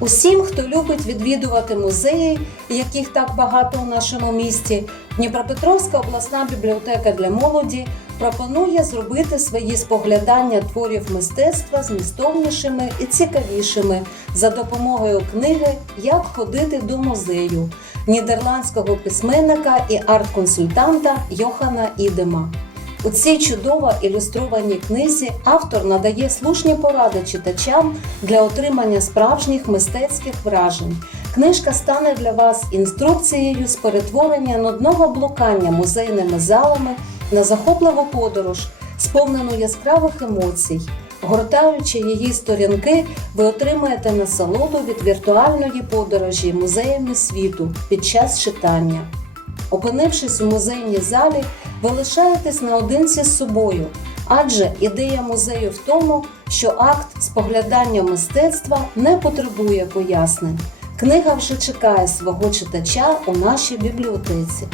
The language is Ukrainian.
Усім, хто любить відвідувати музеї, яких так багато у нашому місті, Дніпропетровська обласна бібліотека для молоді пропонує зробити свої споглядання творів мистецтва змістовнішими і цікавішими за допомогою книги Як ходити до музею нідерландського письменника і арт-консультанта Йохана Ідема. У цій чудово ілюстрованій книзі автор надає слушні поради читачам для отримання справжніх мистецьких вражень. Книжка стане для вас інструкцією з перетворення нудного блукання музейними залами на захопливу подорож, сповнену яскравих емоцій. Гортаючи її сторінки, ви отримаєте насолоду від віртуальної подорожі музеями світу під час читання. Опинившись у музейній залі, ви лишаєтесь наодинці з собою, адже ідея музею в тому, що акт споглядання мистецтва не потребує пояснень. Книга вже чекає свого читача у нашій бібліотеці.